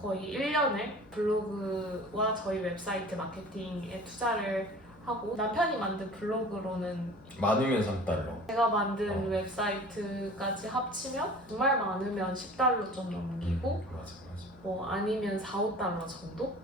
거의 1년을 블로그와 저희 웹사이트 마케팅에 투자를 하고, 남편이 만든 블로그로는 많으면 3달러. 제가 만든 웹사이트까지 합치면 정말 많으면 10달러 좀 넘기고 맞아. 뭐 아니면 4, 5달러 정도?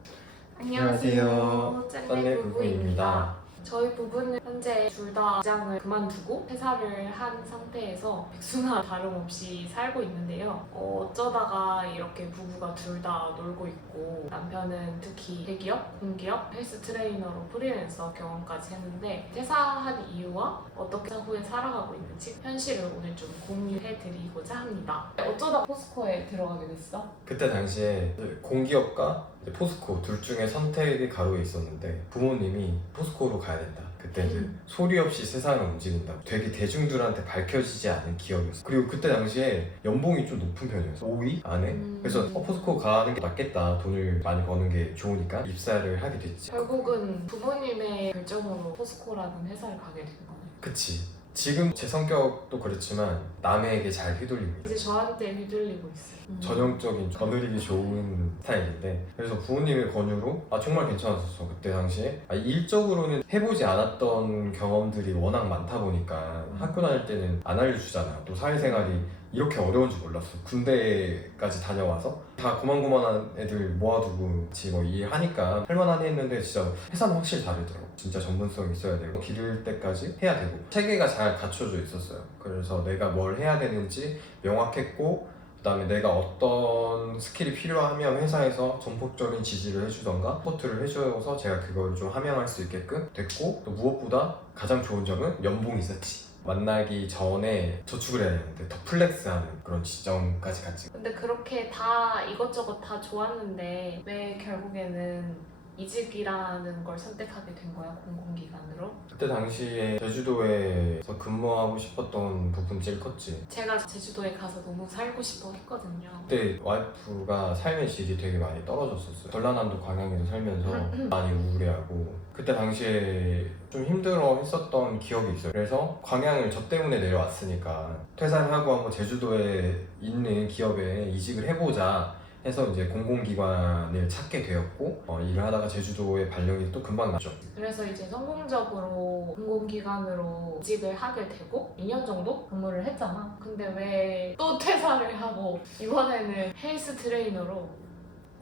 안녕하세요. 짠내 짠내 부부입니다. 부부입니다. 저희 부부는 현재 둘 다 직장을 그만두고 회사를 한 상태에서 백수나 다름없이 살고 있는데요. 어쩌다가 이렇게 부부가 둘 다 놀고 있고, 남편은 특히 대기업, 공기업, 헬스 트레이너로 프리랜서 경험까지 했는데, 퇴사한 이유와 어떻게 후에 살아가고 있는지 현실을 오늘 좀 공유해드리고자 합니다. 어쩌다 포스코에 들어가게 됐어? 그때 당시에 공기업과 포스코 둘 중에 선택의 가로에 있었는데 부모님이 포스코로 가야 된다. 그때 이제 소리 없이 세상을 움직인다고 되게 대중들한테 밝혀지지 않은 기업이었어. 그리고 그때 당시에 연봉이 좀 높은 편이었어. 5위 안에. 그래서 포스코 가는 게 낫겠다. 돈을 많이 버는 게 좋으니까 입사를 하게 됐지. 결국은 부모님의 결정으로 포스코라는 회사를 가게 된 거네. 그치. 지금 제 성격도 그렇지만 남에게 잘 휘둘리고 있어. 이제 저한테 휘둘리고 있어요. 전형적인 거느리기 좋은 스타일인데, 그래서 부모님의 권유로 정말 괜찮았었어. 그때 당시에 일적으로는 해보지 않았던 경험들이 워낙 많다 보니까 학교 다닐 때는 안 알려주잖아. 또 사회생활이 이렇게 어려운 줄 몰랐어. 군대까지 다녀와서 다 고만고만한 애들 모아두고 같이 뭐 일하니까 할만하니 했는데, 진짜 회사는 확실히 다르더라고. 진짜 전문성이 있어야 되고 기를 때까지 해야 되고 체계가 잘 갖춰져 있었어요. 그래서 내가 뭘 해야 되는지 명확했고, 그다음에 내가 어떤 스킬이 필요하면 회사에서 전폭적인 지지를 해주던가 서포트를 해줘서 제가 그걸 좀 함양할 수 있게끔 됐고, 또 무엇보다 가장 좋은 점은 연봉이 있었지. 만나기 전에 저축을 해야 되는데 더 플렉스하는 그런 지점까지 갔지. 근데 그렇게 다 이것저것 다 좋았는데 왜 결국에는 이직이라는 걸 선택하게 된 거야, 공공기관으로? 그때 당시에 제주도에서 근무하고 싶었던 부분이 제일 컸지. 제가 제주도에 가서 너무 살고 싶어 했거든요. 그때 와이프가 삶의 질이 되게 많이 떨어졌었어요. 전라남도 광양에서 살면서 많이 우울해하고, 그때 당시에 좀 힘들어 했었던 기억이 있어요. 그래서 광양을 저 때문에 내려왔으니까 퇴사를 하고 한번 제주도에 있는 기업에 이직을 해보자 해서 이제 공공기관을 찾게 되었고, 일을 하다가 제주도에 발령이 또 금방 났죠. 그래서 이제 성공적으로 공공기관으로 이직을 하게 되고 2년 정도 근무를 했잖아. 근데 왜 또 퇴사를 하고 이번에는 헬스 트레이너로?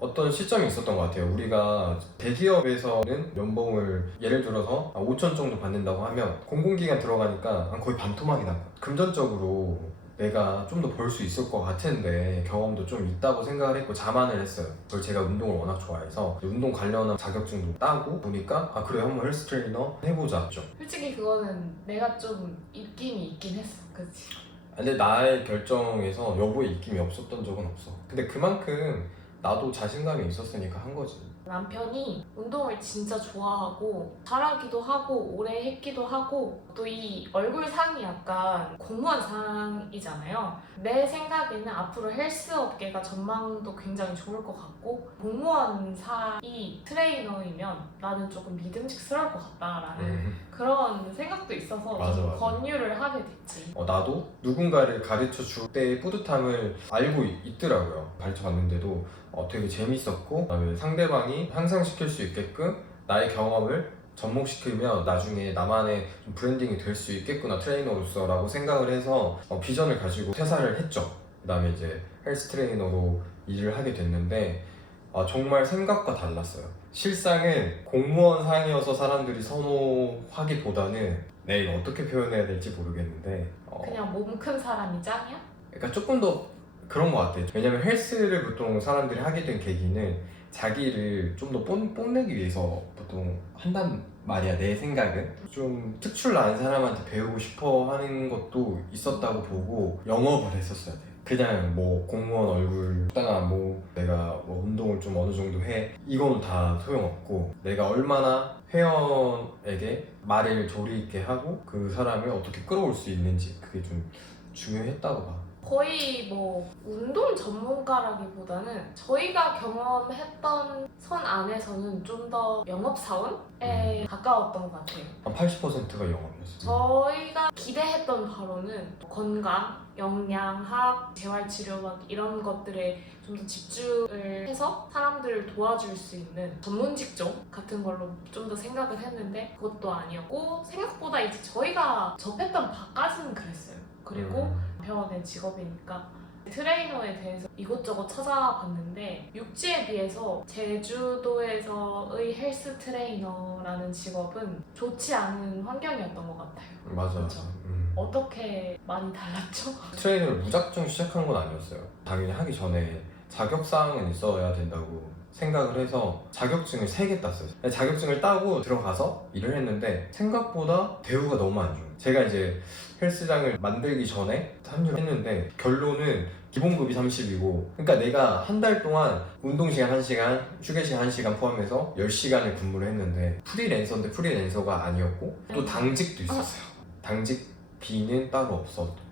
어떤 시점이 있었던 것 같아요. 우리가 대기업에서는 연봉을 예를 들어서 5천 정도 받는다고 하면 공공기관 들어가니까 거의 반토막이 나고, 금전적으로 내가 좀 더 벌 수 있을 것 같은데 경험도 좀 있다고 생각을 했고 자만을 했어요. 그걸 제가 운동을 워낙 좋아해서 운동 관련한 자격증도 따고 보니까 그래, 한번 헬스 트레이너 해보자. 솔직히 그거는 내가 좀 입김이 있긴 했어. 그치? 근데 나의 결정에서 여부의 입김이 없었던 적은 없어. 근데 그만큼 나도 자신감이 있었으니까 한 거지. 남편이 운동을 진짜 좋아하고 잘하기도 하고 오래 했기도 하고, 또 이 얼굴상이 약간 공무원 상이잖아요. 내 생각에는 앞으로 헬스 업계가 전망도 굉장히 좋을 것 같고, 공무원 사이 트레이너이면 나는 조금 믿음직스러울 것 같다라는 그런 생각도 있어서 맞아, 좀 맞아. 권유를 하게 됐지. 나도 누군가를 가르쳐 줄 때의 뿌듯함을 알고 있더라고요. 가르쳐 봤는데도 되게 재밌었고, 그다음에 상대방이 향상시킬 수 있게끔 나의 경험을 접목시키면 나중에 나만의 좀 브랜딩이 될 수 있겠구나, 트레이너로서 라고 생각을 해서 비전을 가지고 퇴사를 했죠. 그다음에 이제 헬스 트레이너로 일을 하게 됐는데 정말 생각과 달랐어요. 실상은 공무원 상이어서 사람들이 선호하기보다는 내가 어떻게 표현해야 될지 모르겠는데 그냥 몸 큰 사람이 짱이야? 그러니까 조금 더 그런 것 같아요. 왜냐면 헬스를 보통 사람들이 하게 된 계기는 자기를 좀 더 뽐내기 위해서 보통 한단 말이야. 내 생각은 좀 특출난 사람한테 배우고 싶어 하는 것도 있었다고 보고 영업을 했었어야 돼. 그냥 뭐 공무원 얼굴 적당한 뭐 내가 뭐 운동을 좀 어느 정도 해, 이건 다 소용없고 내가 얼마나 회원에게 말을 조리 있게 하고 그 사람을 어떻게 끌어올 수 있는지, 그게 좀 중요했다고 봐. 거의 뭐 운동 전문가라기보다는 저희가 경험했던 선 안에서는 좀 더 영업사원에 가까웠던 것 같아요. 한 80%가 영업이었어요. 저희가 기대했던 바로는 건강, 영양학, 재활치료 막 이런 것들에 좀 더 집중을 해서 사람들을 도와줄 수 있는 전문 직종 같은 걸로 좀 더 생각을 했는데 그것도 아니었고 생각보다 이제 저희가 접했던 바까지는 그랬어요. 그리고 병원의 직업이니까 트레이너에 대해서 이것저것 찾아봤는데 육지에 비해서 제주도에서의 헬스 트레이너라는 직업은 좋지 않은 환경이었던 것 같아요. 맞아. 그렇죠. 어떻게 많이 달랐죠? 트레이닝을 무작정 시작한 건 아니었어요. 당연히 하기 전에 자격사항은 있어야 된다고 생각을 해서 자격증을 3개 땄어요. 자격증을 따고 들어가서 일을 했는데 생각보다 대우가 너무 안 좋아요. 제가 이제 헬스장을 만들기 전에 합류를 했는데 결론은 기본급이 30이고 그러니까 내가 한 달 동안 운동시간 1시간, 휴게시간 1시간 포함해서 10시간을 근무를 했는데 프리랜서인데 프리랜서가 아니었고 또 당직도 있었어요. 당직비는 따로 없었고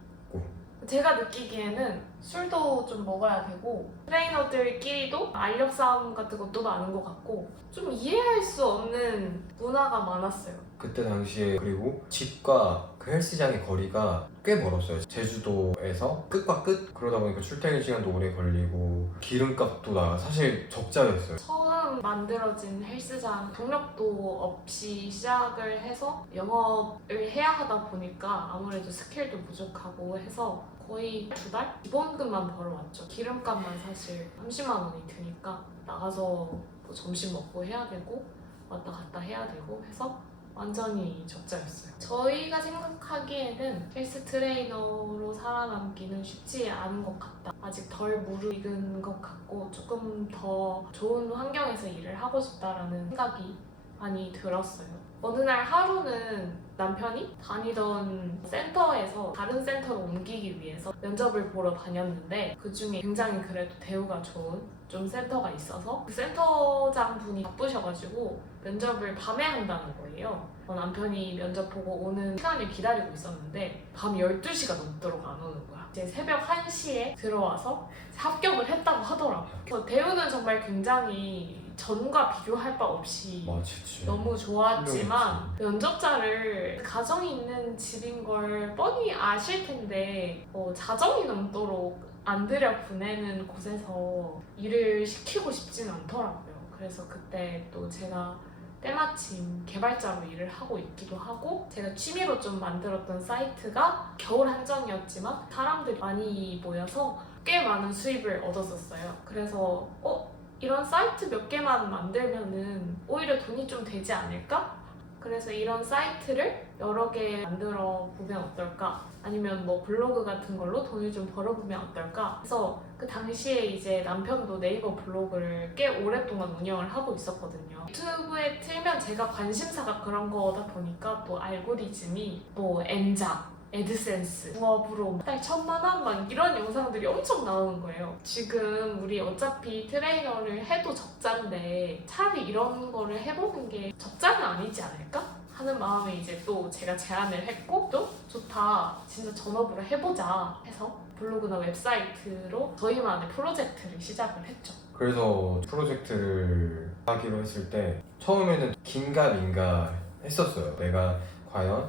제가 느끼기에는 술도 좀 먹어야 되고 트레이너들끼리도 알력 싸움 같은 것도 많은 것 같고 좀 이해할 수 없는 문화가 많았어요. 그때 당시에 그리고 집과 그 헬스장의 거리가 꽤 멀었어요. 제주도에서 끝과 끝 그러다 보니까 출퇴근 시간도 오래 걸리고 기름값도 나 사실 적자였어요. 처음 만들어진 헬스장 경력도 없이 시작을 해서 영업을 해야 하다 보니까 아무래도 스킬도 부족하고 해서 거의 2달? 기본급만 벌어왔죠. 기름값만 사실 30만 원이 드니까 나가서 뭐 점심 먹고 해야 되고 왔다 갔다 해야 되고 해서 완전히 적자였어요. 저희가 생각하기에는 헬스 트레이너로 살아남기는 쉽지 않은 것 같다. 아직 덜 무르익은 것 같고 조금 더 좋은 환경에서 일을 하고 싶다라는 생각이 많이 들었어요. 어느 날 하루는 남편이 다니던 센터에서 다른 센터로 옮기기 위해서 면접을 보러 다녔는데 그 중에 굉장히 그래도 대우가 좋은 좀 센터가 있어서 그 센터장 분이 바쁘셔가지고 면접을 밤에 한다는 거예요. 남편이 면접 보고 오는 시간을 기다리고 있었는데 밤 12시가 넘도록 안 오는 거야. 이제 새벽 1시에 들어와서 합격을 했다고 하더라고요. 그래서 대우는 정말 굉장히 전과 비교할 바 없이 너무 좋았지만 면접자를 가정이 있는 집인 걸 뻔히 아실 텐데 자정이 넘도록 안 들여 보내는 곳에서 일을 시키고 싶지는 않더라고요. 그래서 그때 또 제가 때마침 개발자로 일을 하고 있기도 하고 제가 취미로 좀 만들었던 사이트가 겨울 한정이었지만 사람들이 많이 모여서 꽤 많은 수입을 얻었었어요. 그래서 이런 사이트 몇 개만 만들면은 오히려 돈이 좀 되지 않을까? 그래서 이런 사이트를 여러 개 만들어 보면 어떨까? 아니면 뭐 블로그 같은 걸로 돈을 좀 벌어보면 어떨까? 그래서 그 당시에 이제 남편도 네이버 블로그를 꽤 오랫동안 운영을 하고 있었거든요. 유튜브에 틀면 제가 관심사가 그런 거다 보니까 또 알고리즘이 뭐 엔잡, 애드센스, 부업으로 달 1,000만 원 막 이런 영상들이 엄청 나오는 거예요. 지금 우리 어차피 트레이너를 해도 적자인데 차라리 이런 거를 해보는 게 적자는 아니지 않을까? 하는 마음에 이제 또 제가 제안을 했고 또 좋다 진짜 전업으로 해보자 해서 블로그나 웹사이트로 저희만의 프로젝트를 시작을 했죠. 그래서 프로젝트를 하기로 했을 때 처음에는 긴가민가 했었어요. 내가 과연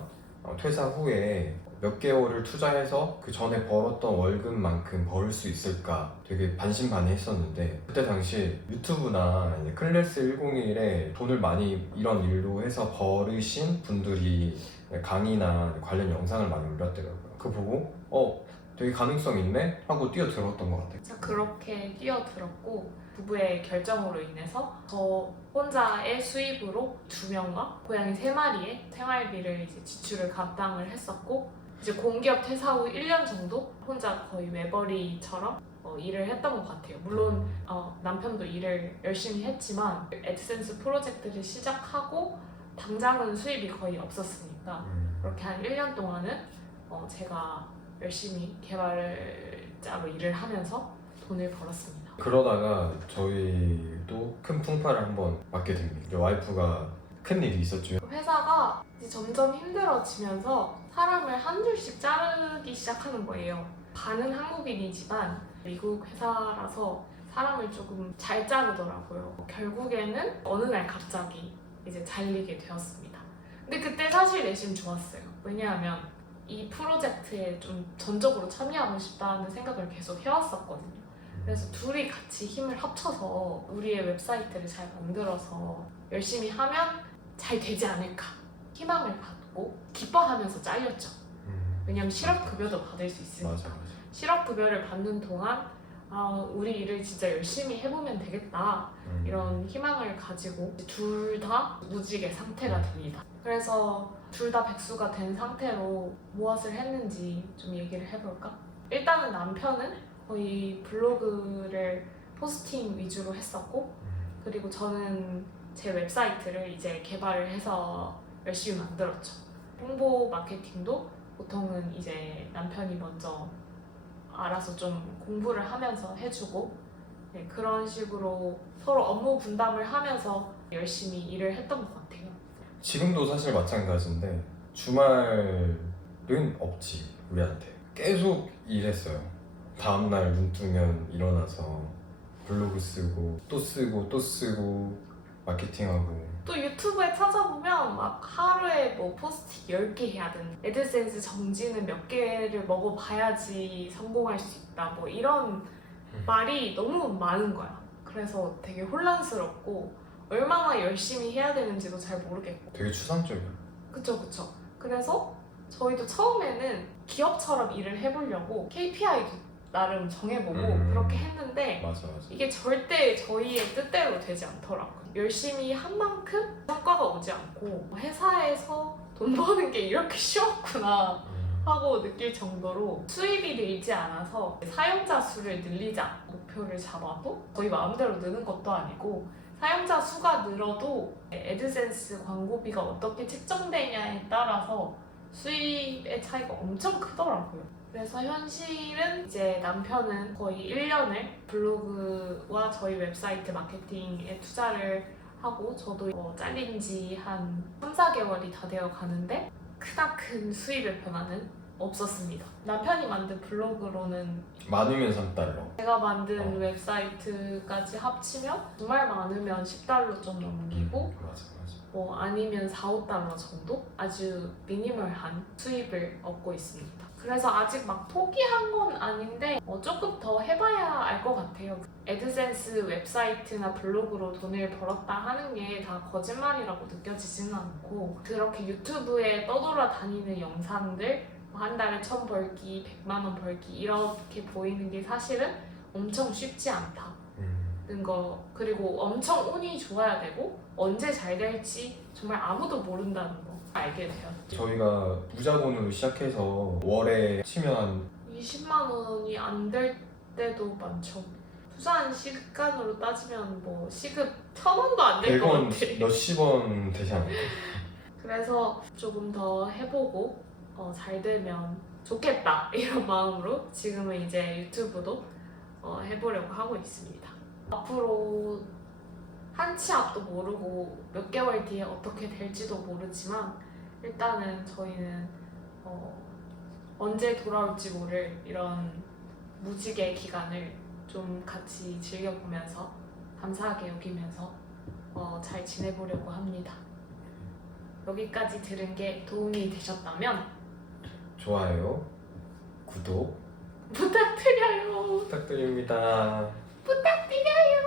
퇴사 후에 몇 개월을 투자해서 그 전에 벌었던 월급만큼 벌 수 있을까 되게 반신반의했었는데 그때 당시 유튜브나 클래스 101에 돈을 많이 이런 일로 해서 벌으신 분들이 강의나 관련 영상을 많이 올렸더라고요. 그거 보고 되게 가능성 있네 하고 뛰어들었던 것 같아요. 자, 그렇게 뛰어들었고 부부의 결정으로 인해서 저 혼자의 수입으로 2명과 고양이 3마리의 생활비를 이제 지출을 감당을 했었고 이제 공기업 퇴사 후 1년 정도 혼자 거의 외벌이처럼 일을 했던 것 같아요. 물론 남편도 일을 열심히 했지만 애드센스 프로젝트를 시작하고 당장은 수입이 거의 없었으니까 그렇게 한 1년 동안은 제가 열심히 개발자로 일을 하면서 돈을 벌었습니다. 그러다가 저희도 큰 풍파를 한번 맞게 됩니다. 와이프가 큰 일이 있었죠. 회사가 이제 점점 힘들어지면서 사람을 한 줄씩 자르기 시작하는 거예요. 반은 한국인이지만 미국 회사라서 사람을 조금 잘 자르더라고요. 결국에는 어느 날 갑자기 이제 잘리게 되었습니다. 근데 그때 사실 내심 좋았어요. 왜냐하면 이 프로젝트에 좀 전적으로 참여하고 싶다는 생각을 계속 해왔었거든요. 그래서 둘이 같이 힘을 합쳐서 우리의 웹사이트를 잘 만들어서 열심히 하면 잘 되지 않을까 희망을 갖고 기뻐하면서 잘렸죠. 왜냐면 실업급여도 받을 수 있으니까. 맞아. 실업급여를 받는 동안 우리 일을 진짜 열심히 해보면 되겠다 이런 희망을 가지고 둘 다 무직의 상태가 됩니다. 그래서 둘 다 백수가 된 상태로 무엇을 했는지 좀 얘기를 해볼까? 일단은 남편은 거의 블로그를 포스팅 위주로 했었고, 그리고 저는 제 웹사이트를 이제 개발을 해서 열심히 만들었죠. 홍보 마케팅도 보통은 이제 남편이 먼저 알아서 좀 공부를 하면서 해주고, 네, 그런 식으로 서로 업무 분담을 하면서 열심히 일을 했던 것 같아요. 지금도 사실 마찬가지인데 주말은 없지 우리한테. 계속 일했어요. 다음날 눈 뜨면 일어나서 블로그 쓰고 또 쓰고 또 쓰고 마케팅하고. 또 유튜브에 찾아보면 막 하루에 뭐 포스트 10개 해야 되는, 애드센스 정지는 몇 개를 먹어봐야지 성공할 수 있다 뭐 이런 말이 너무 많은 거야. 그래서 되게 혼란스럽고 얼마나 열심히 해야 되는지도 잘 모르겠고. 되게 추상적이야. 그쵸. 그래서 저희도 처음에는 기업처럼 일을 해보려고 KPI도 나름 정해보고 그렇게 했는데 맞아. 이게 절대 저희의 뜻대로 되지 않더라고요. 열심히 한 만큼 성과가 오지 않고 회사에서 돈 버는 게 이렇게 쉬웠구나 하고 느낄 정도로 수입이 늘지 않아서 사용자 수를 늘리자 목표를 잡아도 저희 마음대로 느는 것도 아니고, 사용자 수가 늘어도 애드센스 광고비가 어떻게 책정되냐에 따라서 수입의 차이가 엄청 크더라고요. 그래서 현실은 이제 남편은 거의 1년을 블로그와 저희 웹사이트 마케팅에 투자를 하고, 저도 잘린 지 한 3, 4개월이 다 되어 가는데 크나큰 수입의 변화는 없었습니다. 남편이 만든 블로그로는 많으면 3달러. 제가 만든 웹사이트까지 합치면 정말 많으면 10달러 좀 넘기고 맞아. 뭐 아니면 4, 5달러 정도? 아주 미니멀한 수입을 얻고 있습니다. 그래서 아직 막 포기한 건 아닌데 조금 더 해봐야 알 것 같아요. 애드센스 웹사이트나 블로그로 돈을 벌었다 하는 게 다 거짓말이라고 느껴지지는 않고, 그렇게 유튜브에 떠돌아다니는 영상들 한 달에 1,000 벌기, 100만 원 벌기 이렇게 보이는 게 사실은 엄청 쉽지 않다는 거, 그리고 엄청 운이 좋아야 되고 언제 잘 될지 정말 아무도 모른다는 거 알게 되었죠. 저희가 무자본으로 시작해서 월에 치면 한 20만 원이 안 될 때도 많죠. 투자한 시간으로 따지면 뭐 시급 1,000원도 안 될 것 100원, 같아. 몇십 원 되지 않을까? 그래서 조금 더 해보고 잘 되면 좋겠다 이런 마음으로 지금은 이제 유튜브도 해보려고 하고 있습니다. 앞으로 한치 앞도 모르고 몇 개월 뒤에 어떻게 될지도 모르지만 일단은 저희는 언제 돌아올지 모를 이런 무직의 기간을 좀 같이 즐겨보면서 감사하게 여기면서 잘 지내보려고 합니다. 여기까지 들은 게 도움이 되셨다면 좋아요, 구독 부탁드려요. 부탁드립니다. 부탁드려요.